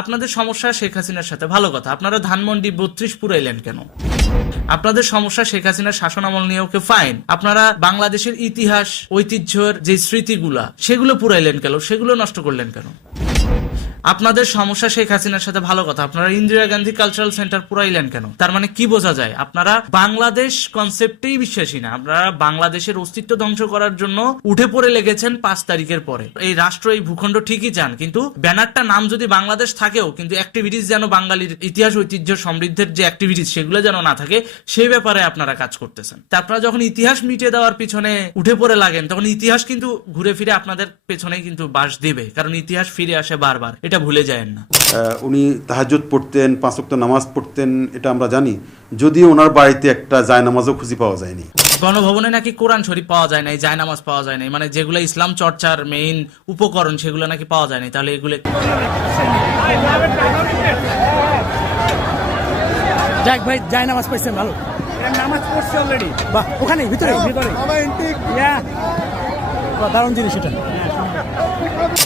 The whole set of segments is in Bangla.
আপনাদের সমস্যা শেখ হাসিনার সাথে, ভালো কথা। আপনারা ধানমন্ডি 32 পুরাইলেন কেন? আপনাদের সমস্যা শেখ হাসিনার শাসন আমল নিয়ে, ওকে ফাইন। আপনারা বাংলাদেশের ইতিহাস ঐতিহ্যের যে স্মৃতিগুলা সেগুলো পুরাইলেন কেন, সেগুলো নষ্ট করলেন কেন? আপনাদের সমস্যা শেখ হাসিনার সাথে, ভালো কথা। আপনারা ইন্দিরা গান্ধী কালচারাল সেন্টার পুরাইলেন কেন? তার মানে কি বোঝা যায়? আপনারা বাংলাদেশ কনসেপ্টেই বিশ্বাসী না। আপনারা বাংলাদেশের অস্তিত্ব ধ্বংস করার জন্য উঠে পড়ে লেগেছেন 5 তারিখের পরে। এই রাষ্ট্র, এই ভূখণ্ড ঠিকই চান, কিন্তু ব্যানারটা নাম যদি বাংলাদেশ থাকেও, কিন্তু অ্যাক্টিভিটিস যেন বাঙালির ইতিহাস ঐতিহ্য সমৃদ্ধের যে অ্যাক্টিভিটিস সেগুলো যেন না থাকে, সেই ব্যাপারে আপনারা কাজ করতেছেন। তা আপনারা যখন ইতিহাস মিটিয়ে দেওয়ার পিছনে উঠে পড়ে লাগেন, তখন ইতিহাস কিন্তু ঘুরে ফিরে আপনাদের পেছনেই কিন্তু বাস দেবে, কারণ ইতিহাস ফিরে আসে বারবার, এটা ভুলে যায়েন না। উনি তাহাজ্জুদ পড়তেন, 5 ওয়াক্ত নামাজ পড়তেন, এটা আমরা জানি। যদিও ওনার বাড়িতে একটা জায়নামাজও খুঁজে পাওয়া যায়নি। গণভবনে নাকি কোরআন শরীফ পাওয়া যায় নাই, জায়নামাজ পাওয়া যায় নাই, মানে যেগুলো ইসলাম চর্চার মেইন উপকরণ সেগুলো নাকি পাওয়া যায় নাই। তাহলে এগুলো যাক ভাই, জায়নামাজ পাইছেন, ভালো। নামাজ পড়ছে অলরেডি। বাহ, ওখানে ভিতরে দারুণ জিনিস এটা।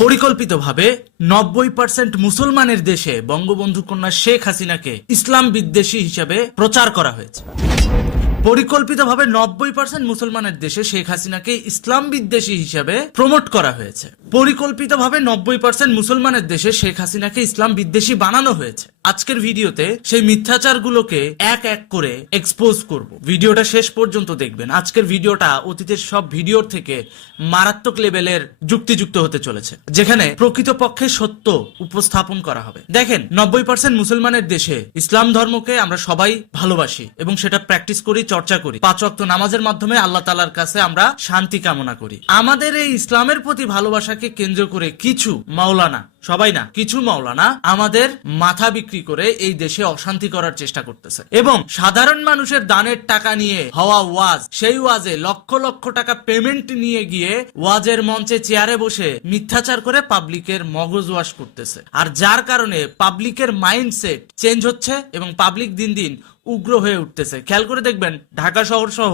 পরিকল্পিতভাবে 90% মুসলমানের দেশে বঙ্গবন্ধু কন্যা শেখ হাসিনাকে ইসলাম বিদ্বেষী হিসেবে প্রচার করা হয়েছে। পরিকল্পিতভাবে 90% মুসলমানের দেশে শেখ হাসিনাকে ইসলাম বিদ্বেষী হিসেবে প্রমোট করা হয়েছে। পরিকল্পিতভাবে 90% মুসলমানের দেশে শেখ হাসিনাকে ইসলাম বিদ্বেষী বানানো হয়েছে। আজকের ভিডিওতে সেই মিথ্যাচারগুলোকে এক এক করে এক্সপোজ করব। ভিডিওটা শেষ পর্যন্ত দেখবেন। আজকের ভিডিওটা অতীতের সব ভিডিওর থেকে মারাত্মক লেভেলের যুক্তিযুক্ত হতে চলেছে, যেখানে প্রকৃতপক্ষে সত্য উপস্থাপন করা হবে। দেখেন, 90% মুসলমানের দেশে ইসলাম ধর্মকে আমরা সবাই ভালোবাসি এবং সেটা প্র্যাকটিস করি, চর্চা করি। 5 ওয়াক্ত নামাজের মাধ্যমে আল্লাহ তাআলার কাছে আমরা শান্তি কামনা করি। আমাদের এই ইসলামের প্রতি ভালোবাসাকে কেন্দ্র করে কিছু মাওলানা, সবাই না, কিছু মাওলানা আমাদের মাথা বিক্রি করে এই দেশে অশান্তি করার চেষ্টা করতেছে এবং সাধারণ মানুষের দানের টাকা নিয়ে হওয়া ওয়াজ, সেই ওয়াজে লক্ষ লক্ষ টাকা পেমেন্ট নিয়ে গিয়ে ওয়াজের মঞ্চে চেয়ারে বসে মিথ্যাচার করে পাবলিকের মগজ ওয়াশ করতেছে। আর যার কারণে পাবলিকের মাইন্ডসেট চেঞ্জ হচ্ছে এবং পাবলিক দিন দিন উগ্র হয়ে উঠতেছে। খেয়াল করে দেখবেন, ঢাকা শহর সহ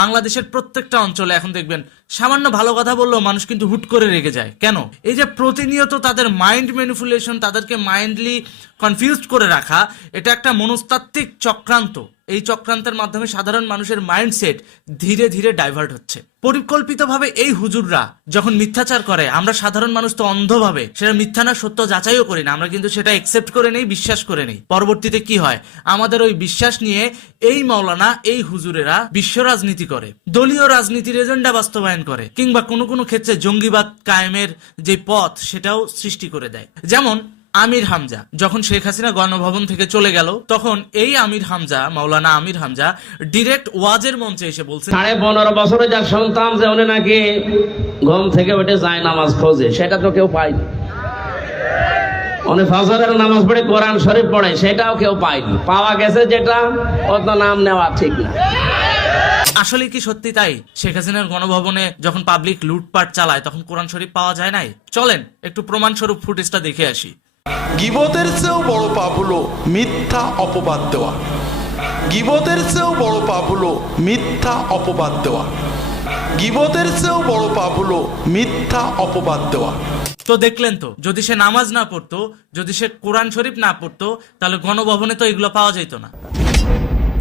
বাংলাদেশের প্রত্যেকটা অঞ্চলে এখন দেখবেন সামান্য ভালো কথা বললেও মানুষ কিন্তু হুট করে রেগে যায়। কেন? এই যে প্রতিনিয়ত তাদের মাইন্ড ম্যানিপুলেশন, তাদেরকে মাইন্ডলি কনফিউজড করে রাখা, এটা একটা মনস্তাত্ত্বিক চক্রান্ত। এই চক্রান্তের মাধ্যমে সাধারণ মানুষের মাইন্ডসেট ধীরে ধীরে ডাইভার্ট হচ্ছে। পরিকল্পিতভাবে এই হুজুররা যখন মিথ্যাচার করে, আমরা সাধারণ মানুষ তো অন্ধভাবে সেটা মিথ্যা না সত্য যাচাইও করি না, আমরা কিন্তু সেটা একসেপ্ট করে নেই, বিশ্বাস করে নেই। পরবর্তীতে কি হয়? আমাদের ওই বিশ্বাস নিয়ে এই মাওলানা, এই হুজুরেরা বিশ্ব রাজনীতি করে, দলীয় রাজনীতির এজেন্ডা বাস্তবায়ন করে, কিংবা কোনো কোনো ক্ষেত্রে জঙ্গিবাদ কায়েমের যে পথ সেটাও সৃষ্টি করে দেয়। যেমন আমির হামজা যখন শেখ হাসিনা গণভবন থেকে চলে গেল, তখন এই আমির হামজা, মাওলানা আমির হামজা ডিরেক্ট ওয়াজের মঞ্চে এসে বলছে 15.5 বছরে যার সন্তান যে উনি নাকি ঘুম থেকে উঠে যায় নামাজ খোঁজে, সেটা তো কেউ পায়নি। উনি ফজরের নামাজ পড়ে কোরআন শরীফ পড়ে, সেটাও কেউ পায়নি। পাওয়া গেছে যেটা, অত নাম নেওয়া ঠিক না। আসলে কি সত্যি তাই? শেখ হাসিনার গণভবনে যখন পাবলিক লুটপাট চালায় তখন কোরআন শরীফ পাওয়া যায় নাই? চলেন একটু প্রমাণস্বরূপ ফুটেজটা দেখে আসি। গীবতের চেয়েও বড় পাপ হলো মিথ্যা অপবাদ দেওয়া। গীবতের চেয়েও বড় পাপ হলো মিথ্যা অপবাদ দেওয়া। গীবতের চেয়েও বড় পাপ হলো মিথ্যা অপবাদ দেওয়া। তো দেখলেন তো, যদি সে নামাজ না পড়তো, যদি সে কোরআন শরীফ না পড়তো, তাহলে গণভবনে তো এগুলো পাওয়া যেত না।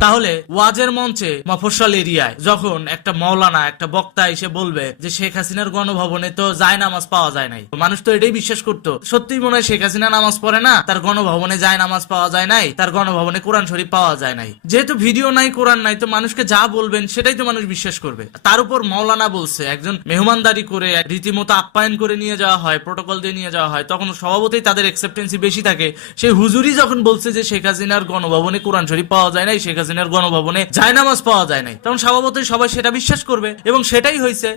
তাহলে ওয়াজের মঞ্চে মফস্বল এরিয়ায় যখন একটা মাওলানা, একটা বক্তা এসে বলবে যে শেখ হাসিনার গণভবনে তো যায় নামাজ পাওয়া যায় নাই, মানুষ তো এটাই বিশ্বাস করতো। সত্যিই মনে হয় শেখ হাসিনা নামাজ পড়ে না, তার গণভবনে যায় নামাজ পাওয়া যায় নাই, তার গণভবনে কোরআন শরীফ পাওয়া যায় নাই। যেহেতু ভিডিও নাই, কোরআন নাই, তো মানুষকে যা বলবেন সেটাই তো মানুষ বিশ্বাস করবে। তার উপর মাওলানা বলছে, একজন মেহমানদারি করে রীতিমতো আপ্যায়ন করে নিয়ে যাওয়া হয়, প্রোটোকল দিয়ে নিয়ে যাওয়া হয়, তখন স্বভাবতই তাদের অ্যাকসেপ্টেন্সি বেশি থাকে। সেই হুজুরই যখন বলছে যে শেখ হাসিনার গণভবনে কোরআন শরীফ পাওয়া যায় নাই, শেখ হাসিনার গণভবনে জায়নামাজ পাওয়া যায় নাই, তখন স্বভাবতই সবাই সেটা বিশ্বাস করবে এবং সেটাই হয়েছে।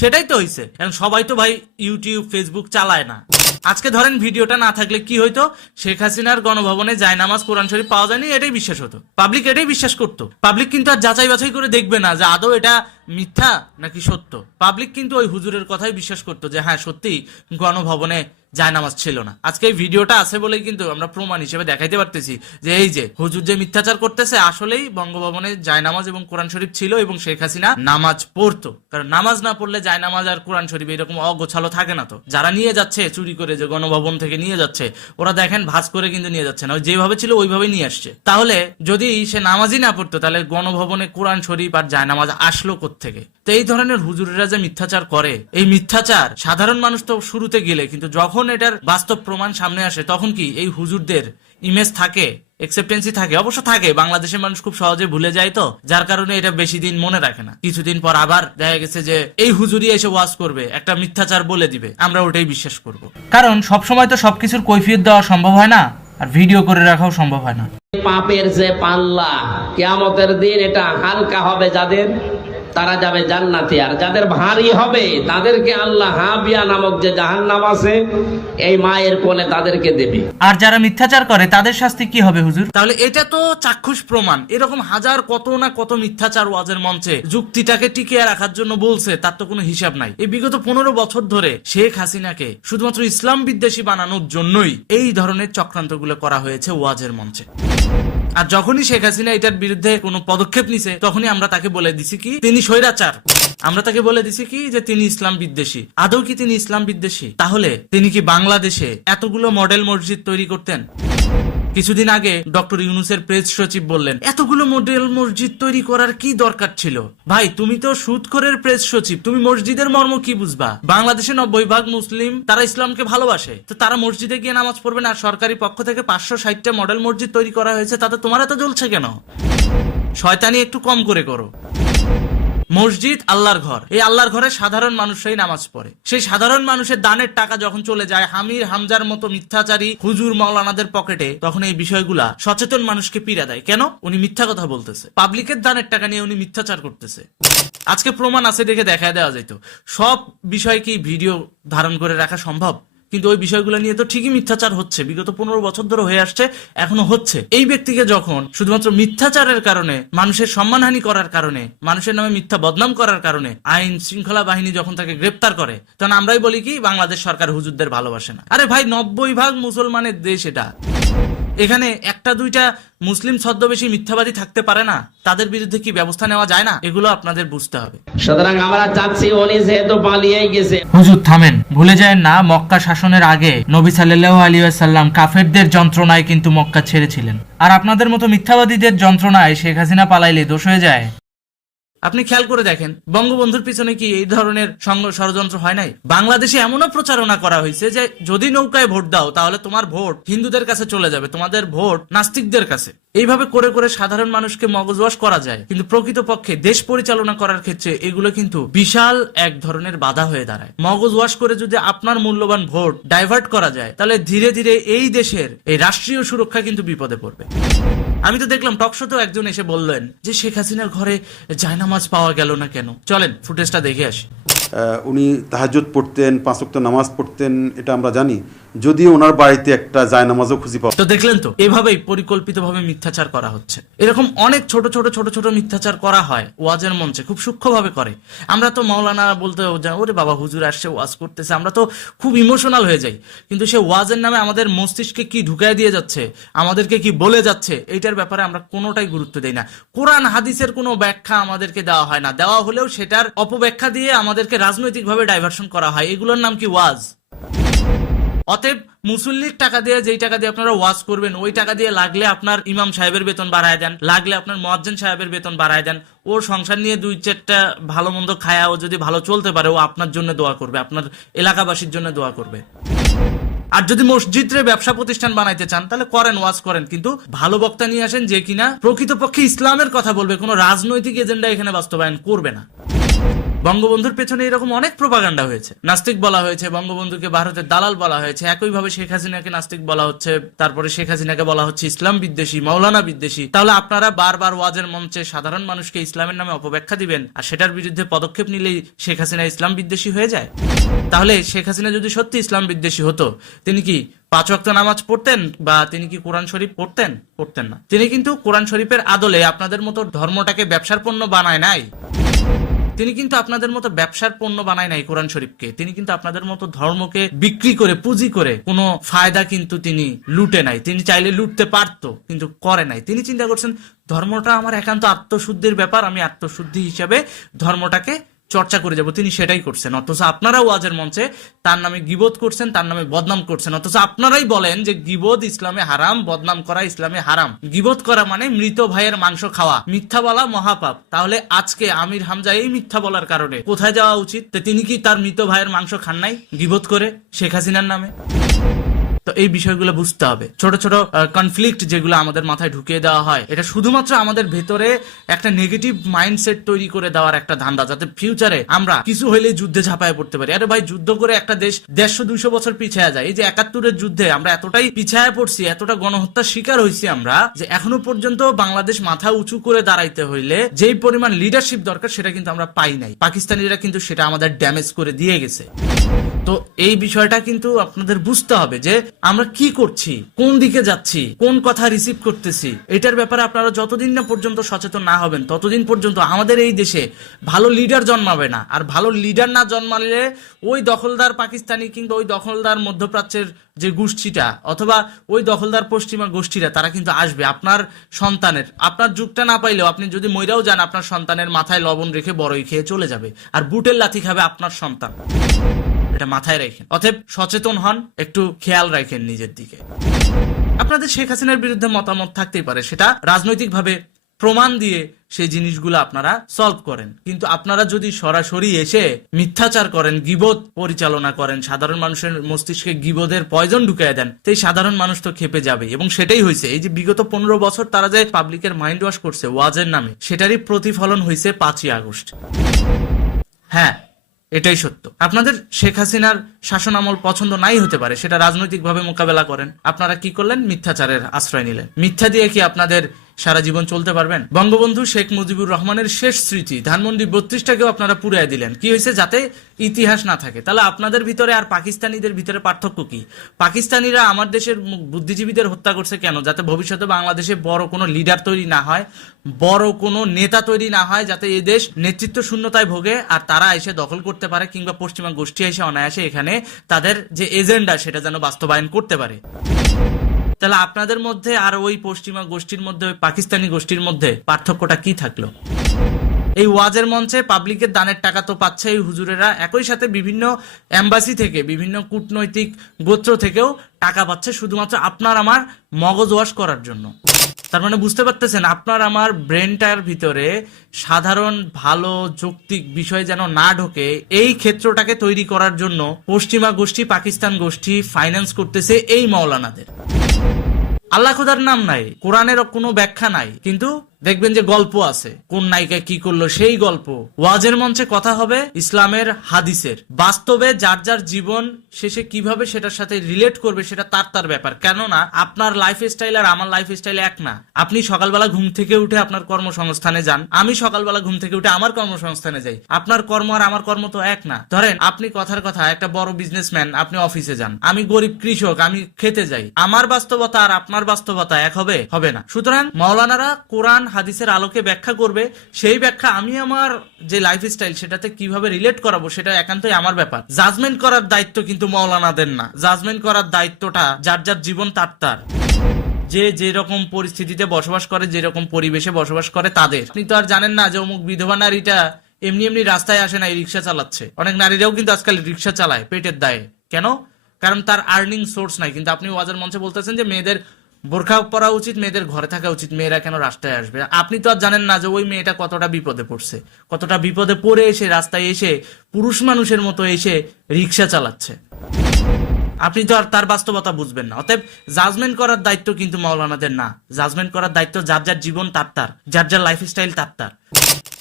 সেটাই তো হয়েছে। এখন সবাই তো ভাই ইউটিউব, ফেসবুক চালায় না। আজকে ধরেন ভিডিওটা না থাকলে কি হইতো? শেখ হাসিনার গণভবনে জায়নামাজ, কোরআন শরীফ পাওয়া যায়নি, এটাই বিশ্বাস হতো, পাবলিক এটাই বিশ্বাস করতো। পাবলিক কিন্তু আর যাচাই বাছাই করে দেখবে না যে আদৌ এটা মিথ্যা নাকি সত্য। পাবলিক কিন্তু ওই হুজুরের কথাই বিশ্বাস করতো যে হ্যাঁ সত্যি গণভবনে জায়নামাজ ছিল না। আজকে এই ভিডিওটা আছে বলেই কিন্তু আমরা প্রমাণ হিসেবে দেখাইতে পারতেছি যে এই যে হুজুর যে মিথ্যাচার করতেছে আসলেই বঙ্গভবনে জায়নামাজ এবং কোরআন শরীফ ছিল এবং শেখ হাসিনা নামাজ পড়তো। কারণ নামাজ না পড়লে জায়নামাজ আর কোরআন শরীফ এরকম অগোছালো থাকে না। তো যারা নিয়ে যাচ্ছে চুরি করে, যে গণভবন থেকে নিয়ে যাচ্ছে, ওরা দেখেন ভাঁজ করে কিন্তু নিয়ে যাচ্ছে না, যেভাবে ছিল ওইভাবেই নিয়ে আসছে। তাহলে যদি সে নামাজই না পড়তো তাহলে গণভবনে কোরআন শরীফ আর জায়নামাজ আসলো কোত্থেকে? তো এই ধরনের হুজুরেরা যে মিথ্যাচার করে, এই মিথ্যাচার সাধারণ মানুষ তো শুরুতে গেলে, কিন্তু যখন এটার বাস্তব প্রমাণ সামনে আসে তখন কি এই হুজুরদের ইমেজ থাকে, একসেপ্টেন্সি থাকে? অবশ্য থাকে। বাংলাদেশের মানুষ খুব সহজে ভুলে যায়, তো যার কারণে এটা বেশি দিন মনে রাখে না। কিছুদিন পর আবার দেখা গেছে যে এই হুজুরি এসে ওয়াজ করবে, একটা মিথ্যাচার বলে দিবে, আমরা ওটাই বিশ্বাস করব। কারণ সবসময় তো সবকিছুর কৈফিয়ত দেওয়া সম্ভব হয় না, আর ভিডিও করে রাখাও সম্ভব হয় না। পাপের যে পাল্লা কিয়ামতের দিন এটা হালকা হবে যাদের, তারা যাবে জান্নাতে। আর যাদের ভারী হবে তাদেরকে আল্লাহ হাবিয়া নামক যে জাহান্নাম আছে এই মায়ের কোলে তাদেরকে দেবে। আর যারা মিথ্যাচার করে তাদের শাস্তি কি হবে হুজুর? তাহলে এটা তো চাক্ষুষ প্রমাণ। এরকম হাজার কত না কত মিথ্যাচার ওয়াজের মঞ্চে যুক্তিটাকে টিকিয়ে রাখার জন্য বলছে, তার তো কোনো হিসাব নাই। এই বিগত 15 বছর ধরে শেখ হাসিনাকে শুধুমাত্র ইসলাম বিদ্বেষী বানানোর জন্যই এই ধরনের চক্রান্তগুলো করা হয়েছে ওয়াজের মঞ্চে। আর যখনই শেখ হাসিনা এটার বিরুদ্ধে কোনো পদক্ষেপ নিছে তখনই আমরা তাকে বলে দিছি কি তিনি স্বৈরাচার, আমরা তাকে বলে দিছি কি যে তিনি ইসলাম বিদ্বেষী। আদৌ কি তিনি ইসলাম বিদ্বেষী? তাহলে তিনি কি বাংলাদেশে এতগুলো মডেল মসজিদ তৈরি করতেন? কিছুদিন আগে ডক্টর ইউনূসের প্রেস সচিব বললেন এতগুলো মডেল মসজিদ তৈরি করার কি দরকার ছিল? ভাই তুমি তো সুদখোরের প্রেস সচিব, তুমি মসজিদের মর্ম কি বুঝবা? বাংলাদেশে 90% মুসলিম, তারা ইসলামকে ভালোবাসে, তো তারা মসজিদে গিয়ে নামাজ পড়বে না? সরকারি পক্ষ থেকে 560টা মডেল মসজিদ তৈরি করা হয়েছে, তাতে তোমার এত জ্বলছে কেন? শয়তানি একটু কম করে করো। মসজিদ আল্লাহর ঘর, এই আল্লাহর ঘরে সাধারণ মানুষরাই নামাজ পড়ে। সেই সাধারণ মানুষের দানের টাকা যখন চলে যায় হামির হামজার মতো মিথ্যাচারী হুজুর মাওলানাদের পকেটে, তখন এই বিষয়গুলা সচেতন মানুষকে পীড়া দেয়। কেন? উনি মিথ্যা কথা বলতেছে, পাবলিকের দানের টাকা নিয়ে উনি মিথ্যাচার করতেছে। আজকে প্রমাণ আছে দেখে দেখায় দেওয়া যেত। সব বিষয় কি ভিডিও ধারণ করে রাখা সম্ভব? কিন্তু ওই বিষয়গুলো নিয়ে তো ঠিকই মিথ্যাচার হচ্ছে, বিগত 15 বছর ধরে হয়ে আসছে, এখনো হচ্ছে। এই ব্যক্তিকে যখন শুধুমাত্র মিথ্যাচারের কারণে, মানুষের সম্মানহানি করার কারণে, মানুষের নামে মিথ্যা বদনাম করার কারণে আইন শৃঙ্খলা বাহিনী যখন তাকে গ্রেপ্তার করে, তখন আমরাই বলি কি বাংলাদেশ সরকার হুজুরদের ভালোবাসে না। আরে ভাই 90% মুসলমানের দেশ এটা। এখানে একটা দুইটা মুসলিম ছদ্মবেশী মিথ্যাবাদী থাকতে পারে না? তাদের বিরুদ্ধে কি ব্যবস্থা নেওয়া যায় না? এগুলো আপনাদের বুঝতে হবে। সুতরাং আমরা চাচ্ছি উনি যেহেতু পালিয়ে গেছে। হুজুর থামেন, ভুলে যায় না মক্কা শাসনের আগে নবী সাল্লাল্লাহু আলাইহি ওয়াসাল্লাম কাফেরদের যন্ত্রণায় কিন্তু মক্কা ছেড়েছিলেন। আর আপনাদের মতো মিথ্যাবাদীদের যন্ত্রণায় শেখ হাসিনা পালাইলে দোষ হয়ে যায়? আপনি খেয়াল করে দেখেন বঙ্গবন্ধুর পিছনে কি এই ধরনের ষড়যন্ত্র হয় নাই? বাংলাদেশে এমনও প্রচারণা করা হয়েছে যে যদি নৌকায় ভোট দাও তাহলে তোমার ভোট হিন্দুদের কাছে চলে যাবে, তোমাদের ভোট নাস্তিকদের কাছে। এইভাবে করে করে সাধারণ মানুষকে মগজওয়াশ করা যায়, কিন্তু প্রকৃতপক্ষে দেশ পরিচালনা করার ক্ষেত্রে এগুলো কিন্তু বিশাল এক ধরনের বাধা হয়ে দাঁড়ায়। মগজওয়াশ করে যদি আপনার মূল্যবান ভোট ডাইভার্ট করা যায় তাহলে ধীরে ধীরে এই দেশের এই রাষ্ট্রীয় সুরক্ষা কিন্তু বিপদে পড়বে। আমি তো দেখলাম টকশোতেও একজন এসে বললেন যে শেখ হাসিনার ঘরে জায়নামাজ পাওয়া গেল না কেন। চলেন ফুটেজটা দেখে আসি। উনি তাহাজ্জুদ পড়তেন, 5 ওয়াক্ত নামাজ পড়তেন, এটা আমরা জানি। যদিও ওনার বাড়িতে একটা জায়নামাজও খুঁজে পাওয়া। তো দেখলেন তো, এভাবেই পরিকল্পিতভাবে মিথ্যাচার করা হচ্ছে। এরকম অনেক ছোট ছোট ছোট ছোট মিথ্যাচার করা হয় ওয়াজের মঞ্চে, খুব সূক্ষ্মভাবে করে। আমরা তো মাওলানা বলতে ওরে বাবা হুজুর আসছে ওয়াজ করতেছে, আমরা তো খুব ইমোশনাল হয়ে যাই। কিন্তু সে ওয়াজের নামে আমাদের মস্তিষ্কে কি ঢুকায় দিয়ে যাচ্ছে, আমাদেরকে কি বলে যাচ্ছে, এইটার ব্যাপারে আমরা কোনোটাই গুরুত্ব দেই না। কোরআন হাদিসের কোনো ব্যাখ্যা আমাদেরকে দেওয়া হয় না, দেওয়া হলেও সেটার অপব্যাখ্যা দিয়ে আমাদেরকে রাজনৈতিকভাবে ডাইভার্সন করা হয়। এগুলোর নাম কি ওয়াজ? অতএব মুসল্লির টাকা দিয়ে, যেই টাকা দিয়ে আপনারা ওয়াজ করবেন, ওই টাকা দিয়ে লাগলে আপনার ইমাম সাহেবের বেতন বাড়ায় দেন, লাগলে আপনার মুয়াজ্জিন সাহেবের বেতন বাড়ায় দেন। ওর সংসার নিয়ে 2-4টা ভালো মন্দ খায়া ও যদি ভালো চলতে পারে, ও আপনার জন্য দোয়া করবে, আপনার এলাকাবাসীর জন্য দোয়া করবে। আর যদি মসজিদরে ব্যবসা প্রতিষ্ঠান বানাইতে চান তাহলে করেন, ওয়াজ করেন, কিন্তু ভালো বক্তা নিয়ে আসেন যে কিনা প্রকৃতপক্ষে ইসলামের কথা বলবে, কোনো রাজনৈতিক এজেন্ডা এখানে বাস্তবায়ন করবে না। বঙ্গবন্ধুর পেছনে এরকম অনেক প্রোপাগান্ডা হয়েছে। নাস্তিক বলা হয়েছে, বঙ্গবন্ধুকে ভারতের দালাল বলা হয়েছে, একইভাবে শেখ হাসিনাকে নাস্তিক বলা হচ্ছে, তারপরে শেখ হাসিনাকে বলা হচ্ছে ইসলাম বিদ্বেষী, মাওলানা বিদ্বেষী। তাহলে আপনারা বারবার ওয়াজের মঞ্চে সাধারণ মানুষকে ইসলামের নামে অপব্যাখ্যা দিবেন, আর সেটার বিরুদ্ধে পদক্ষেপ নিলেই শেখ হাসিনা ইসলাম বিদ্বেষী হয়ে যায়? তাহলে শেখ হাসিনা যদি সত্যি ইসলাম বিদ্বেষী হতো, তিনি কি 5 ওয়াক্ত নামাজ পড়তেন বা তিনি কি কোরআন শরীফ পড়তেন? পড়তেন না। তিনি কিন্তু কোরআন শরীফের আদলে আপনাদের মতো ধর্মটাকে ব্যবসার পণ্য বানায় নাই। তিনি কিন্তু আপনাদের মতো ব্যবসার পণ্য বানায় নাই কোরআন শরীফকে, তিনি কিন্তু আপনাদের মতো ধর্মকে বিক্রি করে পুঁজি করে কোনো ফায়দা কিন্তু তিনি লুটে নাই। তিনি চাইলে লুটতে পারতো কিন্তু করে নাই। তিনি চিন্তা করছেন ধর্মটা আমার একান্ত আত্মশুদ্ধির ব্যাপার, আমি আত্মশুদ্ধি হিসাবে ধর্মটাকে চর্চা করে যাব, তিনি সেটাই করছেন। অথচ আপনারা ওয়াজের মঞ্চে তার নামে গীবত করছেন, তার নামে বদনাম করছেন। অথচ আপনারাই বলেন যে গীবত ইসলামে হারাম, বদনাম করা ইসলামে হারাম। গীবত করা মানে মৃত ভাইয়ের মাংস খাওয়া, মিথ্যা বলা মহাপাপ। তাহলে আজকে আমির হামজা এই মিথ্যা বলার কারণে কোথায় যাওয়া উচিত? তিনি কি তার মৃত ভাইয়ের মাংস খান নাই গীবত করে শেখ হাসিনার নামে? তো এই বিষয়গুলো বুঝতে হবে। ছোট ছোট কনফ্লিক্ট যেগুলো আমাদের মাথায় ঢুকিয়ে দেওয়া হয়, এটা শুধুমাত্র আমাদের ভেতরে একটা নেগেটিভ মাইন্ডসেট তৈরি করে দেওয়ার একটা ধান্দা, যাতে ফিউচারে আমরা কিছু হইলে যুদ্ধে ঝাঁপায় পড়তে পারি। আরে ভাই, যুদ্ধ করে একটা দেশ 150-200 বছর পিছিয়ে যায়। এই যে 71-এর যুদ্ধে আমরা এতটাই পিছিয়ে পড়ছি, এতটা গণহত্যার শিকার হয়েছি আমরা, যে এখনো পর্যন্ত বাংলাদেশ মাথা উঁচু করে দাঁড়াইতে হইলে যেই পরিমাণ লিডারশিপ দরকার সেটা কিন্তু আমরা পাই নাই। পাকিস্তানিরা কিন্তু সেটা আমাদের ড্যামেজ করে দিয়ে গেছে। তো এই বিষয়টা কিন্তু আপনাদের বুঝতে হবে যে আমরা কি করছি, কোন দিকে যাচ্ছি, কোন কথা রিসিভ করতেছি। এটার ব্যাপারে আপনারা যতদিন না পর্যন্ত সচেতন না হবেন ততদিন পর্যন্ত আমাদের এই দেশে ভালো লিডার জন্মাবে না। আর ভালো লিডার না জন্মালে ওই দখলদার পাকিস্তানি কিংবা ওই দখলদার মধ্যপ্রাচ্যের যে গোষ্ঠীটা অথবা ওই দখলদার পশ্চিমা গোষ্ঠীরা, তারা কিন্তু আসবে আপনার সন্তানের, আপনার যুগটা না পাইলেও আপনি যদি মইরাও যান, আপনার সন্তানের মাথায় লবণ রেখে বড়ই খেয়ে চলে যাবে, আর বুটের লাথি খাবে আপনার সন্তান। এটা মাথায় রাখেন। অতএব সচেতন হন, একটু খেয়াল রাখেন নিজের দিকে। আপনাদের শেখ হাসিনার বিরুদ্ধে মতামত থাকতেই পারে, সেটা রাজনৈতিকভাবে প্রমাণ দিয়ে সেই জিনিসগুলো আপনারা সলভ করেন। কিন্তু আপনারা যদি সরাসরি এসে মিথ্যাচার করেন, গীবত পরিচালনা করেন, সাধারণ মানুষের মস্তিষ্কে গীবতের পয়জন ঢুকিয়ে দেন, তো এই সাধারণ মানুষ তো খেপে যাবে। এবং সেটাই হয়েছে। এই যে বিগত 15 বছর তারা যে পাবলিকের মাইন্ড ওয়াশ করছে ওয়াজের নামে, সেটারই প্রতিফলন হয়েছে 5ই আগস্ট। হ্যাঁ, এটাই সত্য। আপনাদের শেখ হাসিনার শাসন আমল পছন্দ নাই হতে পারে, সেটা রাজনৈতিকভাবে মোকাবেলা করেন। আপনারা কি করলেন? মিথ্যাচারের আশ্রয় নিলেন। মিথ্যা দিয়ে কি আপনাদের সারা জীবন চলতে পারবেন? বঙ্গবন্ধু শেখ মুজিবুর রহমানের শেষ স্মৃতি ধানমন্ডি 32টাকেও আপনারা পুড়ায় দিলেন। কি হয়েছে? যাতে ইতিহাস না থাকে। তাহলে আপনাদের ভিতরে আর পাকিস্তানিদের ভিতরে পার্থক্য কি? পাকিস্তানিরা আমার দেশের বুদ্ধিজীবীদের হত্যা করছে কেন? যাতে ভবিষ্যতে বাংলাদেশে বড় কোনো লিডার তৈরি না হয়, বড় কোনো নেতা তৈরি না হয়, যাতে এই দেশ নেতৃত্ব শূন্যতায় ভোগে আর তারা এসে দখল করতে পারে, কিংবা পশ্চিমা গোষ্ঠী এসে অনায়াসে এখানে তাদের যে এজেন্ডা সেটা যেন বাস্তবায়ন করতে পারে। তাহলে আপনাদের মধ্যে আর ওই পশ্চিমা গোষ্ঠীর মধ্যে, ওই পাকিস্তানি গোষ্ঠীর মধ্যে পার্থক্যটা কি থাকলো? এই ওয়াজের মঞ্চে পাবলিকের দানের টাকা তো পাচ্ছে এই হুজুরেরা, একই সাথে বিভিন্ন এম্বাসি থেকে, বিভিন্ন কূটনৈতিক গোত্র থেকেও টাকা পাচ্ছে শুধুমাত্র আপনার আমার মগজ ওয়াশ করার জন্য। তার মানে বুঝতে পারতেছেন, আপনার আমার ব্রেনটার ভিতরে সাধারণ ভালো যৌক্তিক বিষয় যেন না ঢোকে, এই ক্ষেত্রটাকে তৈরি করার জন্য পশ্চিমা গোষ্ঠী, পাকিস্তান গোষ্ঠী ফাইন্যান্স করতেছে এই মাওলানাদের। আল্লাহ খোদার নাম নাই, কোরআনের কোনো ব্যাখ্যা নাই, কিন্তু দেখবেন যে গল্প আছে, কোন নায়িকা কি করলো সেই গল্প। ওয়াজের মঞ্চে কথা হবে ইসলামের, হাদিসের। বাস্তবে যার যার জীবন শেষে কিভাবে সেটার সাথে রিলেট করবে সেটা তার তার ব্যাপার। কেননা আপনার লাইফ স্টাইল আর আমার লাইফ স্টাইল এক না। আপনি সকালবেলা ঘুম থেকে উঠে আপনার কর্মসংস্থানে যান, আমি সকালবেলা ঘুম থেকে উঠে আমার কর্মসংস্থানে যাই। আপনার কর্ম আর আমার কর্ম তো এক না। ধরেন আপনি কথার কথা একটা বড় বিজনেসম্যান, আপনি অফিসে যান, আমি গরিব কৃষক, আমি খেতে যাই। আমার বাস্তবতা আর আপনার বাস্তবতা এক হবে? হবে না। সুতরাং মাওলানারা কোরআন হাদিসের আলোকে ব্যাখ্যা করবে, সেই ব্যাখ্যা আমি আমার যে লাইফ স্টাইল সেটাতে কিভাবে রিলেট করাবো সেটা একান্তই আমার ব্যাপার। জাজমেন্ট করার দায়িত্ব কিন্তু মাওলানাদের না, জাজমেন্ট করার দায়িত্বটা যার যার জীবন তার তার, যে যেরকম পরিস্থিতিতে বসবাস করে, যেরকম পরিবেশে বসবাস করে তাদের। আপনি তো আর জানেন না যে অমুক বিধবা নারীটা এমনি এমনি রাস্তায় আসে না, রিক্সা চালাচ্ছে। অনেক নারীরাও কিন্তু আজকাল রিক্সা চালায় পেটের দায়ে। কেন? কারণ তার আর্নিং সোর্স নাই। কিন্তু আপনি ওয়াজের মঞ্চে বলতেছেন যে মেয়েদের বোরখা পরা উচিত, মেয়েদের ঘরে থাকা উচিত, মেয়েরা কেন রাস্তায় আসবে? আপনি তো আর জানেন না যে ওই মেয়েটা কতটা বিপদে পড়ছে, কতটা বিপদে পড়ে এসে রাস্তায় এসে পুরুষ মানুষের মতো এসে রিক্সা চালাচ্ছে। আপনি তো আর তার বাস্তবতা বুঝবেন না। অতএব জাজমেন্ট করার দায়িত্ব কিন্তু মাওলানাদের না, জাজমেন্ট করার দায়িত্ব যার যার জীবন তার তার, যার যার লাইফ স্টাইল তার তার।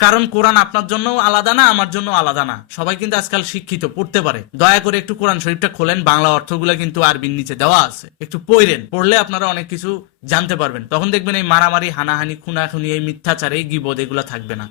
কারণ কোরআন আপনার জন্য আলাদা না, আমার জন্য আলাদা না। সবাই কিন্তু আজকাল শিক্ষিত, পড়তে পারে। দয়া করে একটু কোরআন শরীফটা খোলেন, বাংলা অর্থগুলো কিন্তু আরবির নিচে দেওয়া আছে, একটু পড়েন। পড়লে আপনারা অনেক কিছু জানতে পারবেন। তখন দেখবেন এই মারামারি, হানাহানি, খুনাখুনি, এই মিথ্যাচার, এই গীবত এগুলো থাকবে না।